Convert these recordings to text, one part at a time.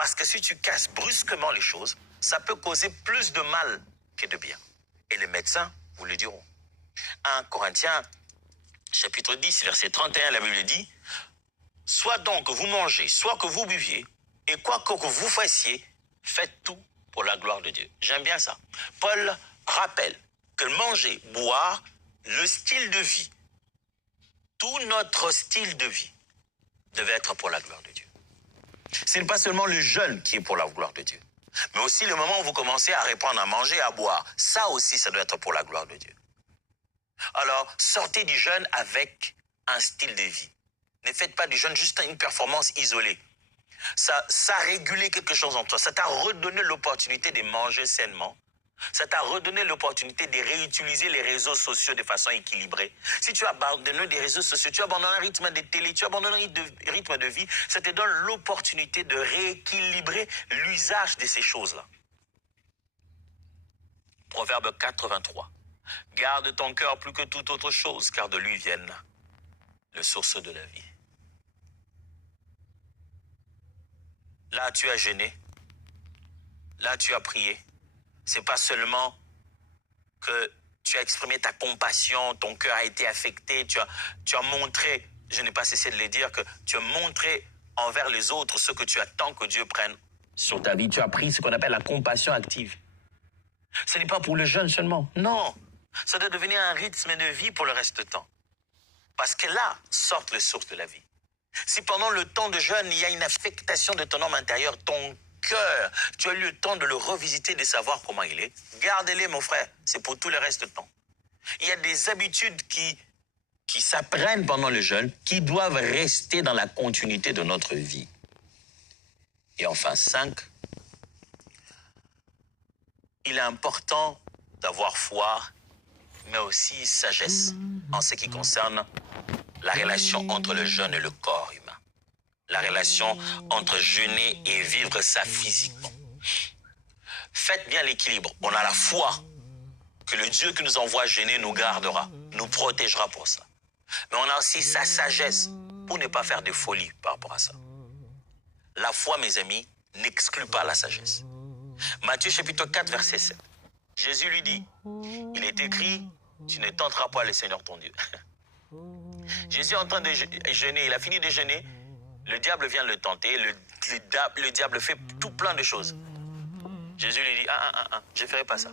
Parce que si tu casses brusquement les choses, ça peut causer plus de mal que de bien. Et les médecins vous le diront. 1 Corinthiens, chapitre 10, verset 31, la Bible dit, « Soit donc que vous mangez, soit que vous buviez, et quoi que vous fassiez, faites tout pour la gloire de Dieu. » J'aime bien ça. Paul rappelle que manger, boire, le style de vie, tout notre style de vie devait être pour la gloire de Dieu. Ce n'est pas seulement le jeûne qui est pour la gloire de Dieu, mais aussi le moment où vous commencez à reprendre à manger, à boire. Ça aussi, ça doit être pour la gloire de Dieu. Alors, sortez du jeûne avec un style de vie. Ne faites pas du jeûne juste une performance isolée. Ça a régulé quelque chose en toi. Ça t'a redonné l'opportunité de manger sainement. Ça t'a redonné l'opportunité de réutiliser les réseaux sociaux de façon équilibrée. Si tu abandonnes des réseaux sociaux, tu abandonnes un rythme de télé, tu abandonnes un rythme de vie, ça te donne l'opportunité de rééquilibrer l'usage de ces choses-là. Proverbe 83. Garde ton cœur plus que toute autre chose, car de lui viennent les sources de la vie. Là, tu as jeûné. Là, tu as prié. C'est pas seulement que tu as exprimé ta compassion, ton cœur a été affecté, tu as montré, je n'ai pas cessé de le dire, que tu as montré envers les autres ce que tu attends que Dieu prenne sur ta vie. Tu as pris ce qu'on appelle la compassion active. Ce n'est pas pour le jeûne seulement. Non, ça doit devenir un rythme de vie pour le reste du temps. Parce que là sortent les sources de la vie. Si pendant le temps de jeûne, il y a une affectation de ton homme intérieur, ton cœur, tu as eu le temps de le revisiter, de savoir comment il est, gardez-les, mon frère, c'est pour tout le reste du temps. Il y a des habitudes qui s'apprennent pendant le jeûne, qui doivent rester dans la continuité de notre vie. Et enfin, 5, il est important d'avoir foi, mais aussi sagesse en ce qui concerne la relation entre le jeûne et le corps humain. La relation entre jeûner et vivre ça physiquement. Faites bien l'équilibre. On a la foi que le Dieu qui nous envoie jeûner nous gardera, nous protégera pour ça. Mais on a aussi sa sagesse pour ne pas faire de folie par rapport à ça. La foi, mes amis, n'exclut pas la sagesse. Matthieu chapitre 4, verset 7. Jésus lui dit, il est écrit, tu ne tenteras pas le Seigneur ton Dieu. Jésus est en train de jeûner, il a fini de jeûner, le diable vient le tenter, le diable fait tout plein de choses. Jésus lui dit, je ne ferai pas ça.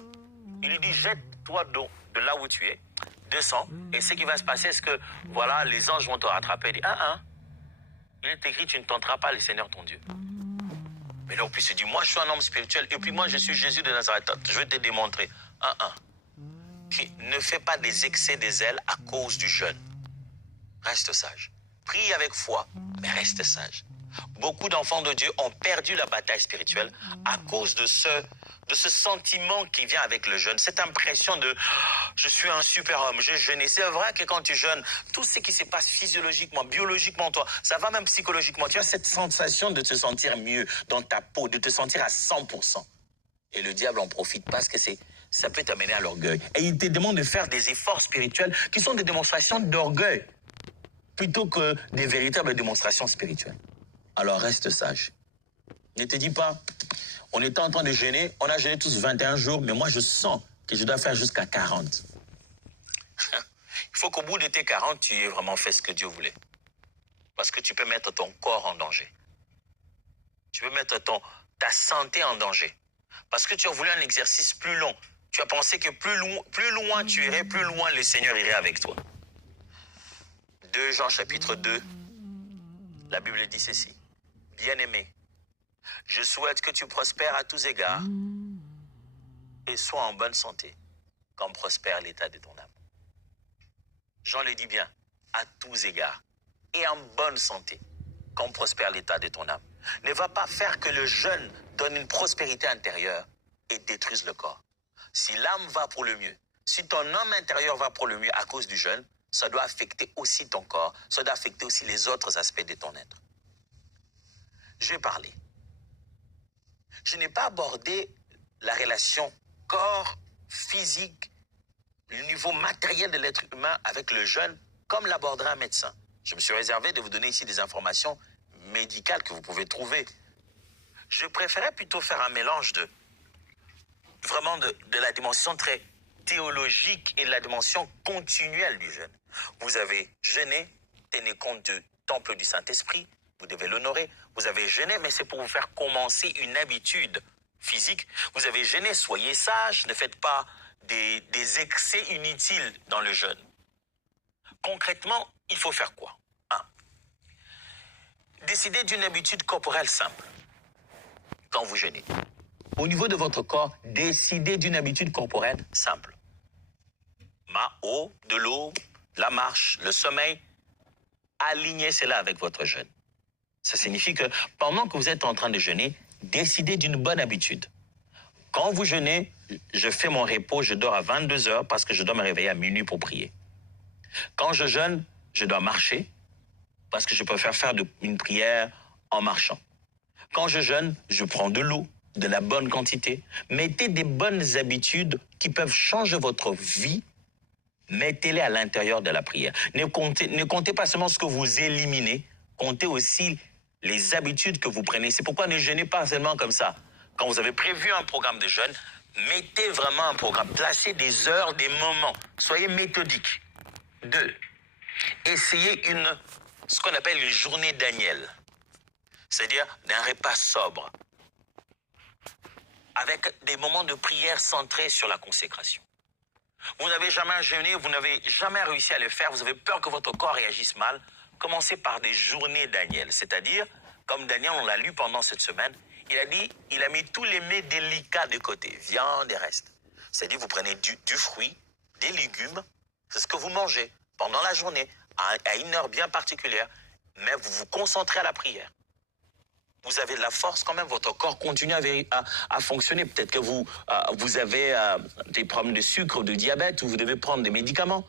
Il lui dit, jette-toi de là où tu es, descends, et ce qui va se passer, c'est que, voilà, les anges vont te rattraper. Il dit, il est écrit, tu ne tenteras pas le Seigneur ton Dieu. Mais là, puis il se dit, moi, je suis un homme spirituel, et puis moi, je suis Jésus de Nazareth. Je vais te démontrer. Ne fais pas des excès de zèle à cause du jeûne. Reste sage. Prie avec foi, mais reste sage. Beaucoup d'enfants de Dieu ont perdu la bataille spirituelle à cause de ce sentiment qui vient avec le jeûne. Cette impression de « je suis un super homme, je jeûne ». Et c'est vrai que quand tu jeûnes, tout ce qui se passe physiologiquement, biologiquement, toi, ça va même psychologiquement. Tu as cette sensation de te sentir mieux dans ta peau, de te sentir à 100%. Et le diable en profite parce que ça peut t'amener à l'orgueil. Et il te demande de faire des efforts spirituels qui sont des démonstrations d'orgueil plutôt que des véritables démonstrations spirituelles. Alors reste sage. Ne te dis pas, on était en train de jeûner, on a jeûné tous 21 jours, mais moi je sens que je dois faire jusqu'à 40. Il faut qu'au bout de tes 40, tu aies vraiment fait ce que Dieu voulait. Parce que tu peux mettre ton corps en danger. Tu peux mettre ta santé en danger. Parce que tu as voulu un exercice plus long. Tu as pensé que plus loin tu irais, plus loin le Seigneur irait avec toi. 2 Jean chapitre 2, la Bible dit ceci. Bien-aimé, je souhaite que tu prospères à tous égards et sois en bonne santé, comme prospère l'état de ton âme. Jean le dit bien, à tous égards et en bonne santé, comme prospère l'état de ton âme. Ne va pas faire que le jeûne donne une prospérité intérieure et détruise le corps. Si l'âme va pour le mieux, si ton homme intérieur va pour le mieux à cause du jeûne, ça doit affecter aussi ton corps, ça doit affecter aussi les autres aspects de ton être. Je vais parler. Je n'ai pas abordé la relation corps, physique, le niveau matériel de l'être humain avec le jeûne comme l'aborderait un médecin. Je me suis réservé de vous donner ici des informations médicales que vous pouvez trouver. Je préférais plutôt faire un mélange vraiment de la dimension très théologique et de la dimension continuelle du jeûne. Vous avez jeûné, tenez compte du temple du Saint-Esprit, vous devez l'honorer. Vous avez jeûné, mais c'est pour vous faire commencer une habitude physique. Vous avez jeûné, soyez sages, ne faites pas des excès inutiles dans le jeûne. Concrètement, il faut faire quoi? 1. Décidez d'une habitude corporelle simple quand vous jeûnez. Au niveau de votre corps, décidez d'une habitude corporelle simple. Eau, de l'eau, la marche, le sommeil. Alignez cela avec votre jeûne. Ça signifie que pendant que vous êtes en train de jeûner, décidez d'une bonne habitude. Quand vous jeûnez, je fais mon repos, je dors à 22 heures parce que je dois me réveiller à minuit pour prier. Quand je jeûne, je dois marcher parce que je préfère faire une prière en marchant. Quand je jeûne, je prends de l'eau, de la bonne quantité. Mettez des bonnes habitudes qui peuvent changer votre vie. Mettez-les à l'intérieur de la prière. Ne comptez pas seulement ce que vous éliminez, comptez aussi les habitudes que vous prenez. C'est pourquoi ne jeûnez pas seulement comme ça. Quand vous avez prévu un programme de jeûne, mettez vraiment un programme. Placez des heures, des moments. Soyez méthodique. 2. Essayez ce qu'on appelle une journée Daniel. C'est-à-dire d'un repas sobre. Avec des moments de prière centrés sur la consécration. Vous n'avez jamais jeûné, vous n'avez jamais réussi à le faire, vous avez peur que votre corps réagisse mal. Commencez par des journées Daniel. C'est-à-dire, comme Daniel, on l'a lu pendant cette semaine, il a mis tous les mets délicats de côté, viande et reste. C'est-à-dire, vous prenez du fruit, des légumes, c'est ce que vous mangez pendant la journée, à une heure bien particulière, mais vous vous concentrez à la prière. Vous avez de la force quand même, votre corps continue à fonctionner. Peut-être que vous avez des problèmes de sucre ou de diabète, ou vous devez prendre des médicaments.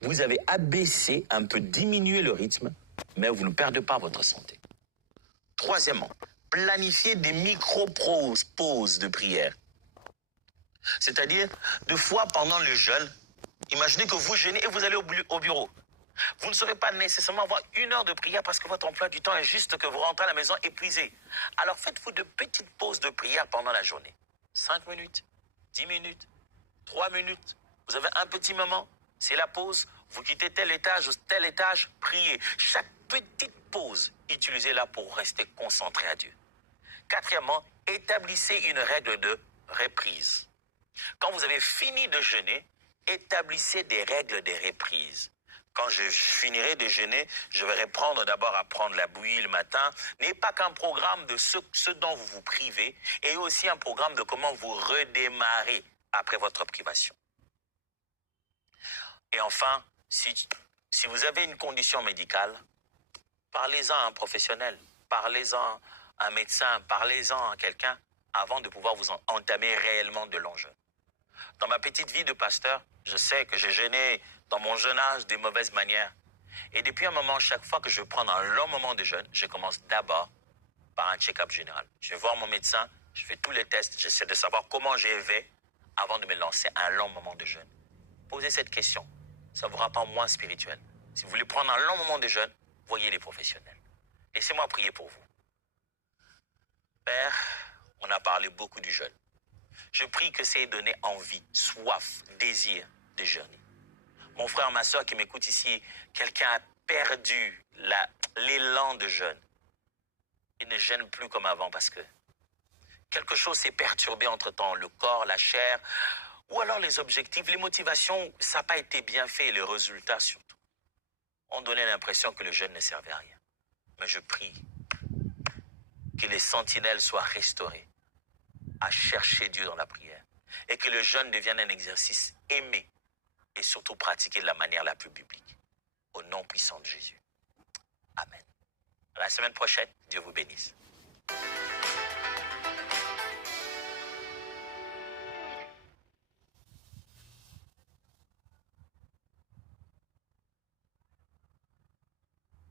Vous avez abaissé, un peu diminué le rythme, mais vous ne perdez pas votre santé. 3. Planifiez des micro-pauses de prière. C'est-à-dire, 2 fois pendant le jeûne, imaginez que vous jeûnez et vous allez au bureau. Vous ne saurez pas nécessairement avoir 1 heure de prière parce que votre emploi du temps est juste que vous rentrez à la maison épuisé. Alors faites-vous de petites pauses de prière pendant la journée. 5 minutes, 10 minutes, 3 minutes. Vous avez un petit moment, c'est la pause. Vous quittez tel étage, priez. Chaque petite pause, utilisez-la pour rester concentré à Dieu. 4. Établissez une règle de reprise. Quand vous avez fini de jeûner, établissez des règles de reprise. Quand je finirai de jeûner, je vais reprendre d'abord à prendre la bouillie le matin. N'est pas qu'un programme de ce dont vous vous privez, et aussi un programme de comment vous redémarrez après votre privation. Et enfin, si vous avez une condition médicale, parlez-en à un professionnel, parlez-en à un médecin, parlez-en à quelqu'un avant de pouvoir vous entamer réellement de long jeûne. Dans ma petite vie de pasteur, je sais que j'ai jeûné dans mon jeune âge des mauvaises manières. Et depuis un moment, chaque fois que je prends un long moment de jeûne, je commence d'abord par un check-up général. Je vais voir mon médecin, je fais tous les tests, j'essaie de savoir comment je vais avant de me lancer un long moment de jeûne. Posez cette question, ça vous rend pas moins spirituel. Si vous voulez prendre un long moment de jeûne, voyez les professionnels. Laissez-moi prier pour vous. Père, on a parlé beaucoup du jeûne. Je prie que ça ait donné envie, soif, désir de jeûner. Mon frère, ma soeur qui m'écoute ici, quelqu'un a perdu l'élan de jeûne. Il ne jeûne plus comme avant parce que quelque chose s'est perturbé entre-temps, le corps, la chair, ou alors les objectifs, les motivations, ça n'a pas été bien fait et les résultats surtout. On donnait l'impression que le jeûne ne servait à rien. Mais je prie que les sentinelles soient restaurées à chercher Dieu dans la prière et que le jeûne devienne un exercice aimé et surtout pratiqué de la manière la plus biblique. Au nom puissant de Jésus. Amen. À la semaine prochaine, Dieu vous bénisse.